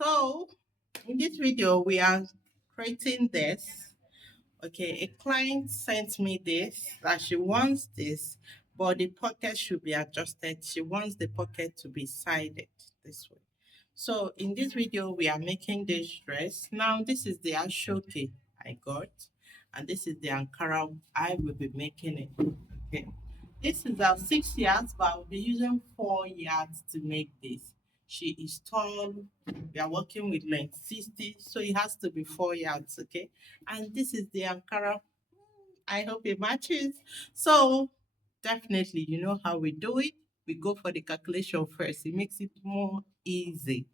So in this video, we are creating this. Okay, a client sent me this that she wants this, but the pocket should be adjusted. She wants the pocket to be sided this way. So in this video, we are making this dress. Now, this is the Asooke I got, and this is the Ankara I will be making it. Okay. This is 6 yards, but I'll be using 4 yards to make this. She is tall. We are working with length 60, so it has to be 4 yards, okay? And this is the Ankara. I hope it matches. So definitely, you know how we do it. We go for the calculation first. It makes it more easy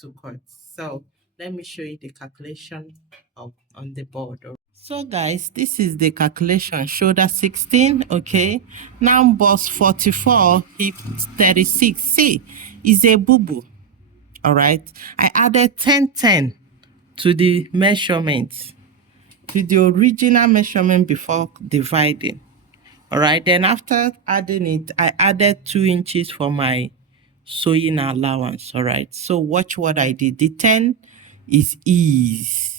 to cut. So let me show you the calculation on the board. So guys, this is the calculation. Shoulder 16, okay. Now bust 44, hip 36. See, is a boo-boo. All right. I added 10 to the measurement, to the original measurement before dividing. All right. Then after adding it, I added 2 inches for my sewing allowance. All right. So watch what I did. The 10 is ease.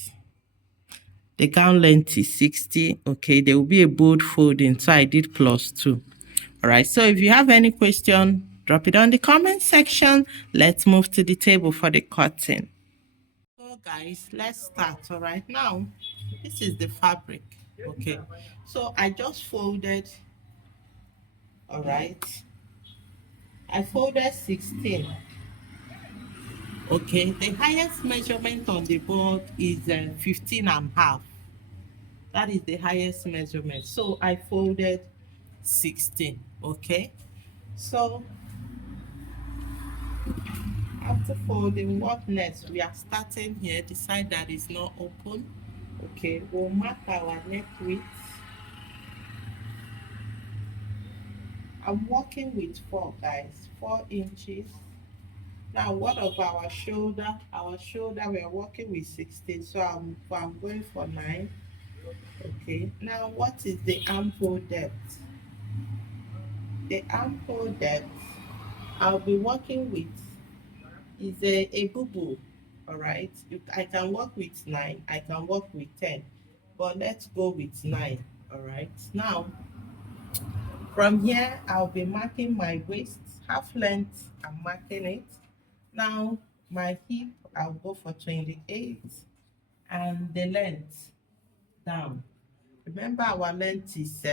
The gown length is 60. Okay, there will be a bold folding, so I did +2. All right, so if you have any question, drop it on the comment section. Let's move to the table for the cutting. So guys, let's start. All right, now this is the fabric. Okay, so I just folded. All right, I folded 16. Okay, the highest measurement on the board is 15.5. That is the highest measurement. So I folded 16. Okay. So after folding, what next? We are starting here. The side that is not open. Okay. We'll mark our neck width. I'm working with 4, guys. 4 inches. Now, what of our shoulder? Our shoulder, we are working with 16. So I'm going for 9. Okay. Now, what is the armhole depth? The armhole depth, I'll be working with is a boo-boo. All right. I can work with 9. I can work with 10. But let's go with 9. All right. Now, from here, I'll be marking my waist. Half length, I'm marking it. Now, my hip, I'll go for 28. And the length down. Remember, our length is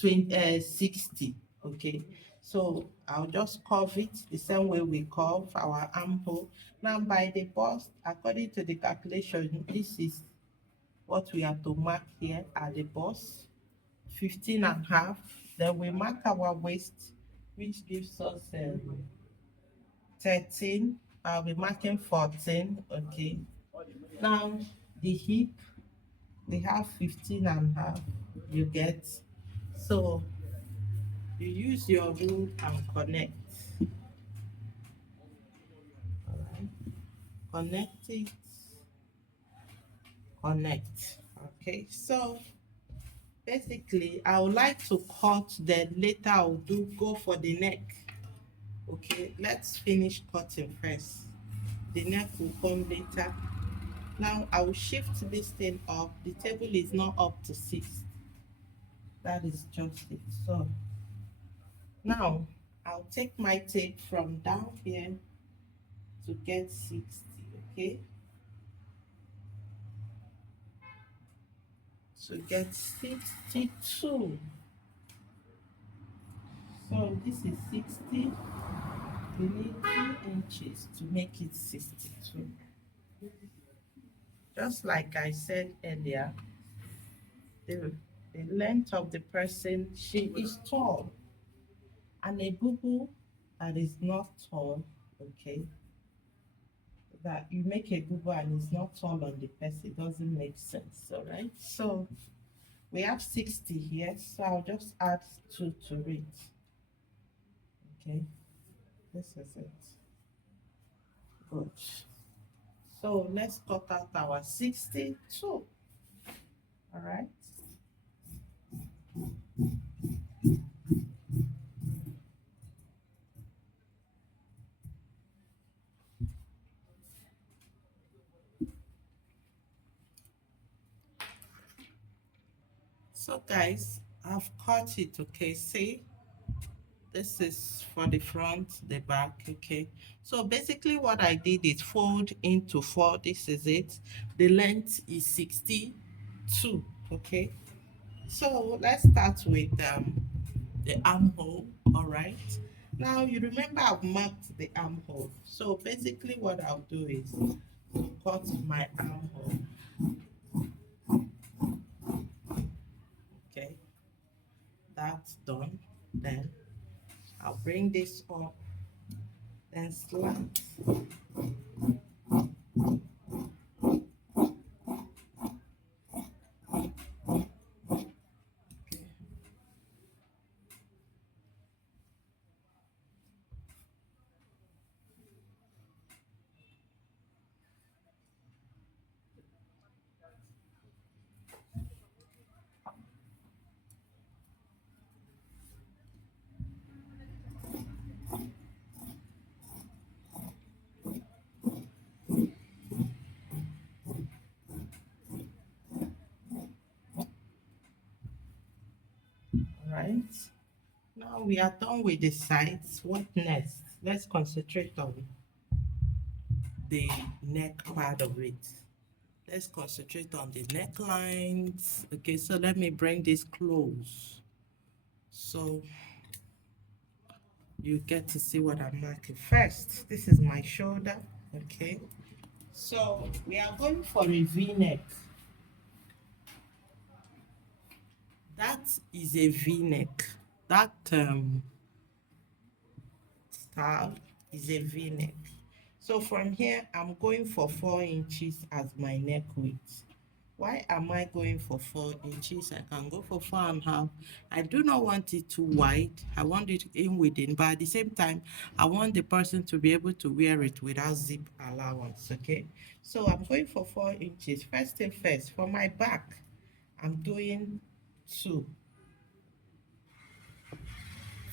60. Okay, so I'll just curve it the same way we curve our armhole. Now by the bust, according to the calculation, this is what we have to mark here at the bust, 15.5. Then we mark our waist, which gives us 13. I'll be marking 14. Okay, now the hip, we have 15.5. You get, so you use your rule and connect. All right. Connect it. Connect. Okay. So basically, I would like to cut. Then later I'll go for the neck. Okay. Let's finish cutting first. The neck will come later. Now I will shift this thing up. The table is not up to 6. That is just it. So now I'll take my tape from down here to get 60. Okay. To get 62. So this is 60. We need 2 inches to make it 62. Just like I said earlier, the length of the person, she is tall. And a boo-boo that is not tall, okay, that you make a boo-boo and it's not tall on the person, it doesn't make sense, all right? So we have 60 here, so I'll just add 2 to it. Okay, this is it. Good. So let's cut out our 62. All right. guys, I've cut it. Okay, see, this is for the front, the back. Okay, so basically what I did is fold into four. This is it. The length is 62. Okay, so let's start with the armhole. All right, now you remember I've marked the armhole, so basically what I'll do is cut my armhole. Okay, that's done. Then I'll bring this up, then slant. All right. Now we are done with the sides. What next? Let's concentrate on the neck part of it. Let's concentrate on the necklines. Okay, so let me bring this close so you get to see what I'm marking. First, this is my shoulder. Okay, so we are going for a V-neck. That is a V-neck. That style is a V-neck. So from here, I'm going for 4 inches as my neck width. Why am I going for 4 inches? I can go for 4.5. I do not want it too wide. I want it in within, but at the same time, I want the person to be able to wear it without zip allowance, okay? So I'm going for 4 inches. First thing first, for my back, I'm doing 2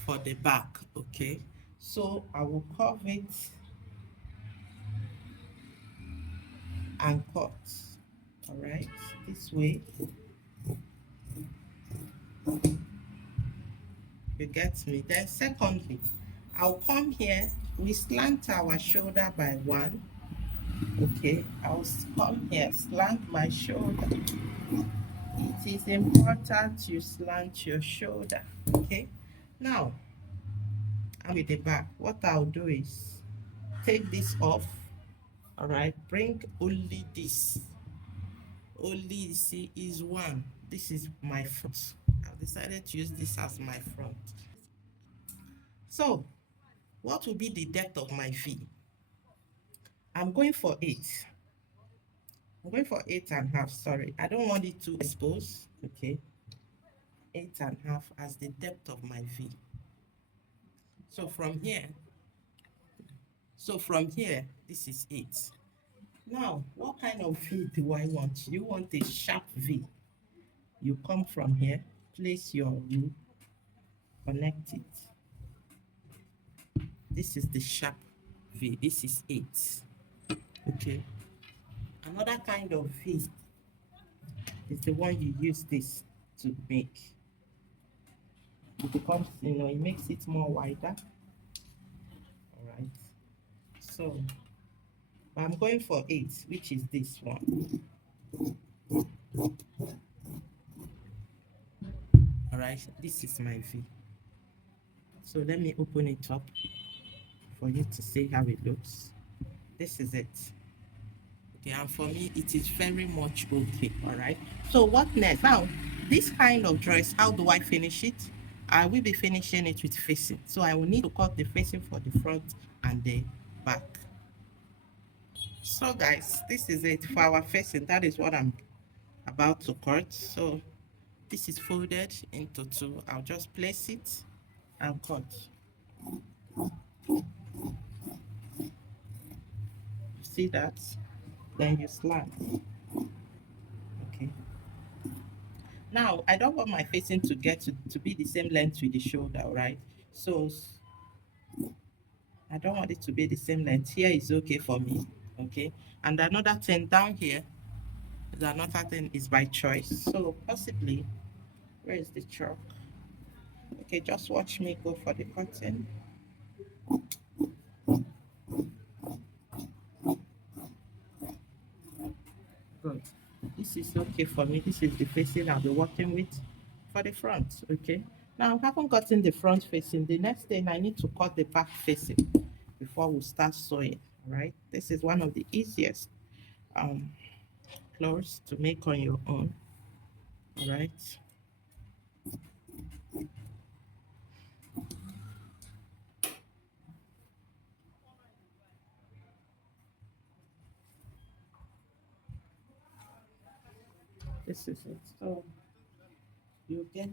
for the back, okay? So I will curve it and cut. All right, this way. You get me? Then secondly, I'll come here, we slant our shoulder by 1. Okay, I'll come here, slant my shoulder. It is important you slant your shoulder. Okay, now I'm with the back. What I'll do is take this off. All right, bring only this. Only see is 1. This is my front. I've decided to use this as my front. So what will be the depth of my V? I'm going for 8. I'm going for 8.5. Sorry, I don't want it to expose. Okay, 8.5 as the depth of my V. So from here, this is 8. Now, what kind of V do I want? You want a sharp V. You come from here, place your rule, connect it. This is the sharp V. This is 8. Okay. Another kind of V is the one you use this to make. It becomes, it makes it more wider. All right. So I'm going for 8, which is this one. All right, this is my V. So let me open it up for you to see how it looks. This is it. Okay, and for me, it is very much okay. All right. So what next? Now, this kind of dress, how do I finish it? I will be finishing it with facing. So I will need to cut the facing for the front and the back. So guys, this is it for our facing. That is what I'm about to cut. So this is folded into 2. I'll just place it and cut. See that? Then you slant. Okay. Now I don't want my facing to get to be the same length with the shoulder, right? So I don't want it to be the same length. Here is okay for me. Okay. And another thing down here is another thing is by choice. So possibly Where is the chalk? Okay, just watch me go for the cutting. Good. This is okay for me. This is the facing I'll be working with for the front. Okay. Now I haven't gotten the front facing. The next thing I need to cut the back facing before we start sewing. All right. This is one of the easiest um clothes to make on your own. All right. This is it. So you get.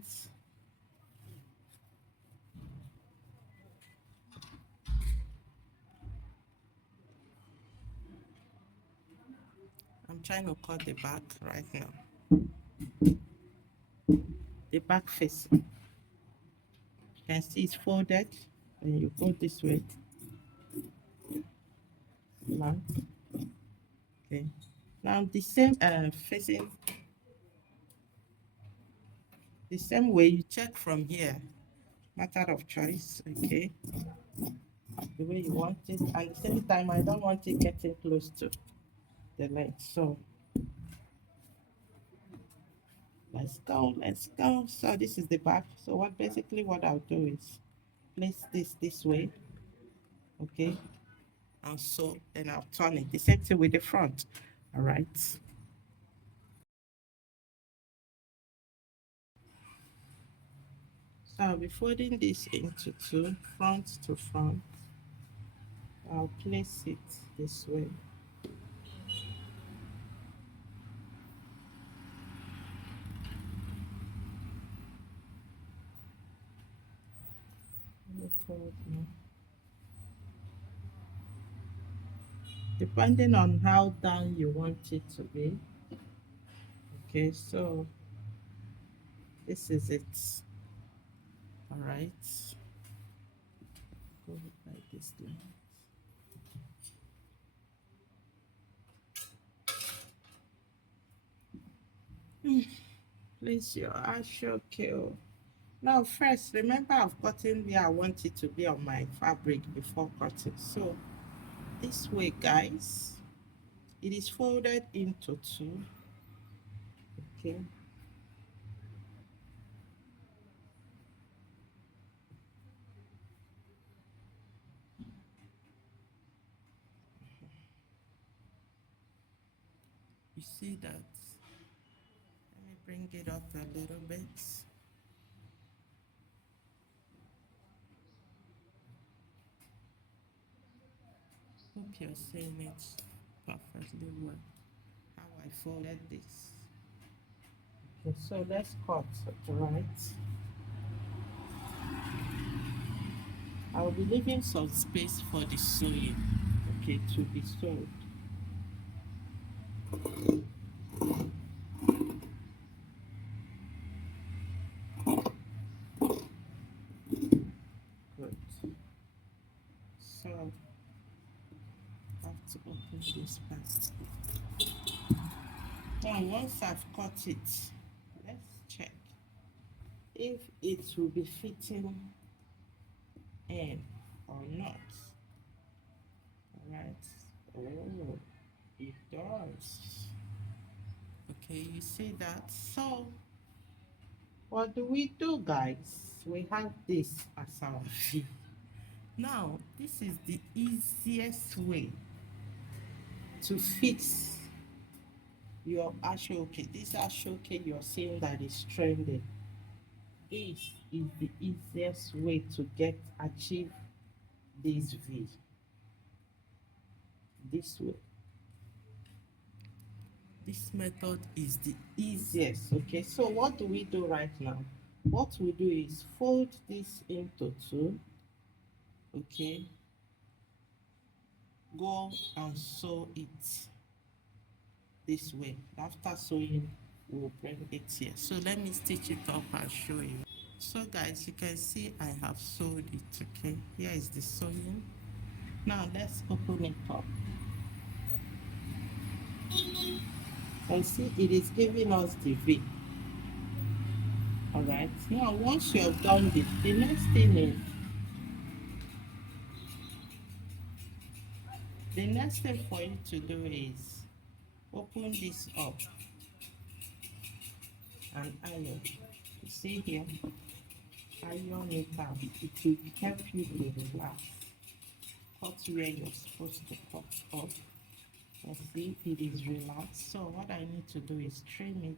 I'm trying to cut the back right now. The back face. You can see it's folded. And you go this way. Now, okay. Now the same facing the same way you check from here. Matter of choice, okay. The way you want it. At the same time, I don't want it getting close to the length. So let's go, let's go. So this is the back. So what I'll do is place this way, okay, and so then I'll turn it the same thing with the front. All right. So I'll be folding this into two, front to front. I'll place it this way. Move forward now. Depending on how down you want it to be. Okay, so this is it. All right. Go like this line. Place your Asooke. Now first, remember I've gotten where I want it to be on my fabric before cutting. So this way, guys, it is folded into two. Okay. You see that? Let me bring it up a little bit. Hope you're seeing it perfectly well. How I folded this. Okay, so let's cut it, right? I'll be leaving some space for the sewing, okay, to be sewed. Good. So I have to open this back. Now, once I've cut it, let's check if it will be fitting in or not. All right. Oh, it does. Okay, you see that? So, what do we do, guys? We have this as our V. Now, this is the easiest way to fix your Asooke. This Asooke you're seeing that is trending. This is the easiest way to achieve this V. This way. This method is the easiest. Okay, so what do we do right now? What we do is fold this into two. Okay, go and sew it this way. After sewing, we'll bring it here. So let me stitch it up and show you. So guys, you can see I have sewed it. Okay, here is the sewing. Now let's open it up. And see, it is giving us the V. All right. Now, once you have done this, the next thing is the next thing for you to do is open this up and iron. You see here, iron it out. It will help you to relax. Cut where you're supposed to cut off. And see, it is relaxed. So what I need to do is trim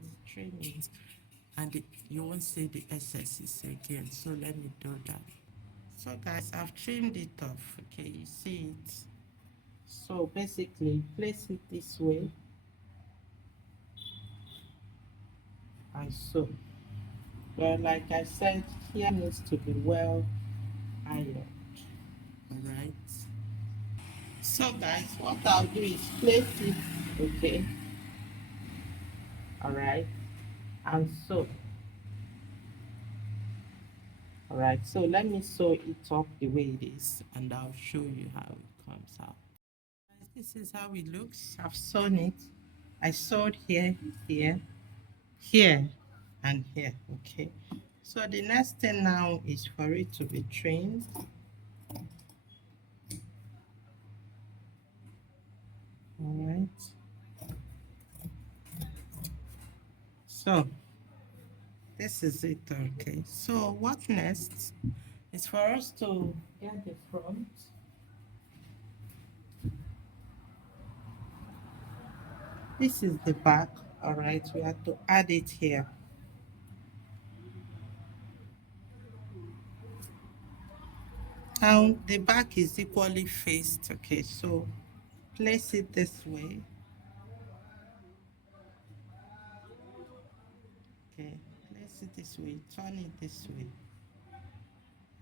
it, and you won't see the excesses again. So let me do that. So guys, I've trimmed it off. Okay, you see it. So basically, place it this way and so. But like I said, here needs to be well ironed. All right. So guys, what I'll do is place it, okay, all right, and sew. All right, so let me sew it up the way it is, and I'll show you how it comes out. This is how it looks. I've sewn it. I sewed here, here, here, and here, okay. So the next thing now is for it to be trimmed. All right. So this is it, okay. So what next is for us to get the front. This is the back, all right. We have to add it here. Now the back is equally faced, okay. So place it this way. Okay, place it this way, turn it this way,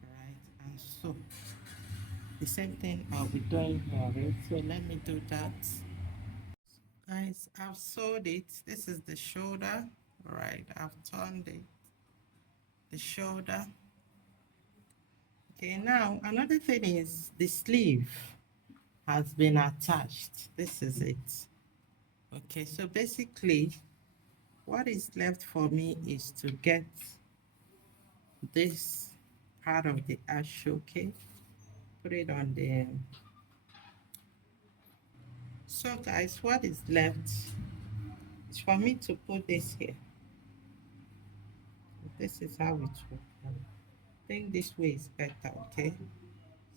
right? And so the same thing I'll be doing here, right? So let me do that. Guys, I've sewed it. This is the shoulder, all right? I've turned it, the shoulder. Okay, now another thing is the sleeve has been attached. This is it. Okay, so basically what is left for me is to get this part of the Asooke, put it on the. So guys, what is left is for me to put this here. This is how it works. I think this way is better, okay?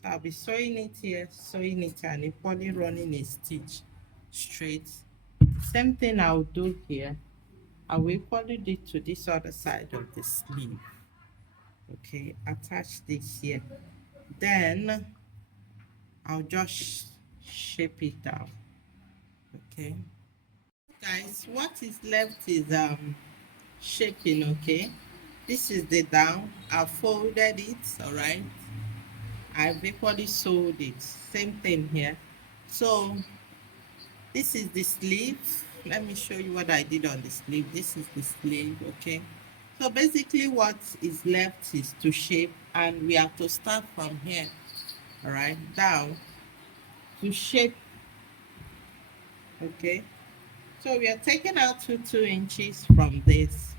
So I'll be sewing it here, sewing it and equally running a stitch straight. Same thing I'll do here. I will equally do to this other side of the sleeve. Okay, attach this here. Then I'll just shape it down. Okay. Guys, what is left is shaping, okay? This is the down. I folded it, all right? I've equally sewed it. Same thing here. So this is the sleeve. Let me show you what I did on the sleeve. This is the sleeve, okay? So basically what is left is to shape, and we have to start from here, all right, down to shape, okay? So we are taking out 2 inches from this,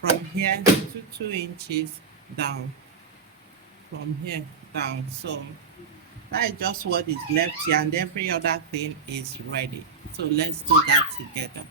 from here to 2 inches down, from here down. So that is just what is left here, and every other thing is ready. So let's do that together.